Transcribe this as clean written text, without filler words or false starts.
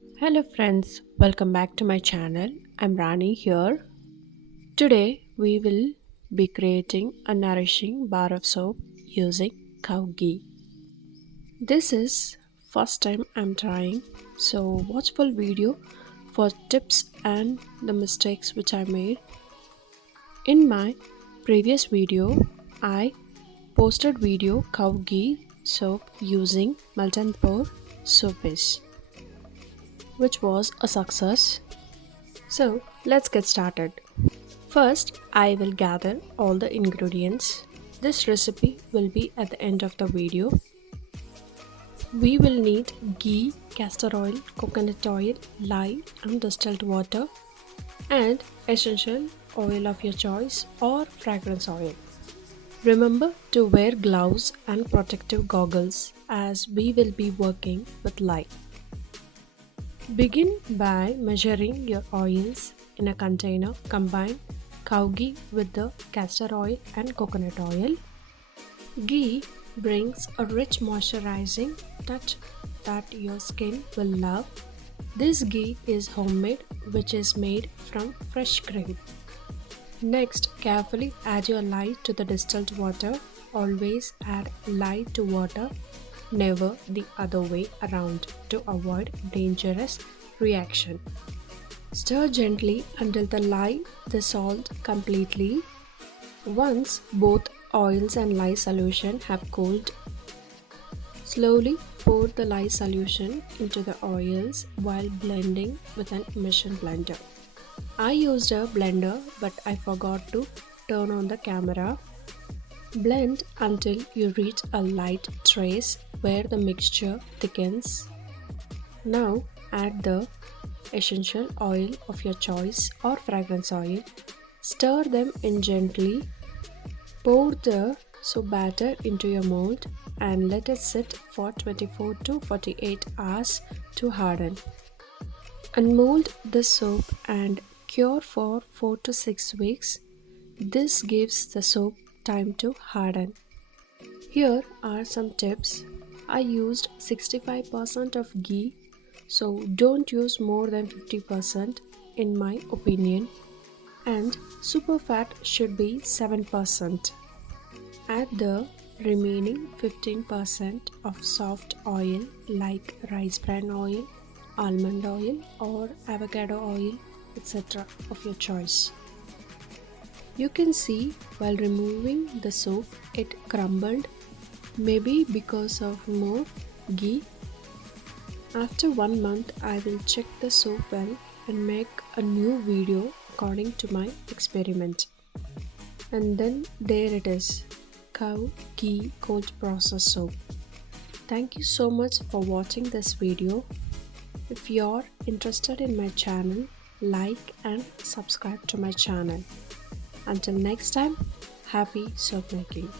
Hello friends, welcome back to my channel. I'm Rani here. Today we will be creating a nourishing bar of soap using cow ghee. This is first time I'm trying, so watch full video for tips and the mistakes which I made. In my previous video, I posted video cow ghee soap using melt and pour soap base, which was a success. So let's get started. First, I will gather all the ingredients. This recipe will be at the end of the video. We will need ghee, castor oil, coconut oil, lye and distilled water and essential oil of your choice or fragrance oil. Remember to wear gloves and protective goggles as we will be working with lye. Begin by measuring your oils in a container. Combine cow ghee with the castor oil and coconut oil. Ghee brings a rich moisturizing touch that your skin will love. This ghee is homemade, which is made from fresh cream. Next, carefully add your lye to the distilled water. Always add lye to water, never the other way around to avoid dangerous reaction. Stir gently until the lye dissolved completely. Once both oils and lye solution have cooled, slowly pour the lye solution into the oils while blending with an immersion blender. I used a blender but I forgot to turn on the camera. Blend until you reach a light trace where the mixture thickens. Now add the essential oil of your choice or fragrance oil. Stir them in gently. Pour the soap batter into your mold and let it sit for 24 to 48 hours to harden. Unmold the soap and cure for 4 to 6 weeks. This gives the soap time to harden. Here are some tips. I used 65% of ghee, so don't use more than 50% in my opinion, and super fat should be 7%. Add the remaining 15% of soft oil like rice bran oil, almond oil or avocado oil, etc. of your choice. You can see while removing the soap it crumbled, maybe because of more ghee. After 1 month I will check the soap well and make a new video according to my experiment. And then there it is, cow ghee cold process soap. Thank you so much for watching this video. If you're interested in my channel, like and subscribe to my channel. Until next time, happy soap making.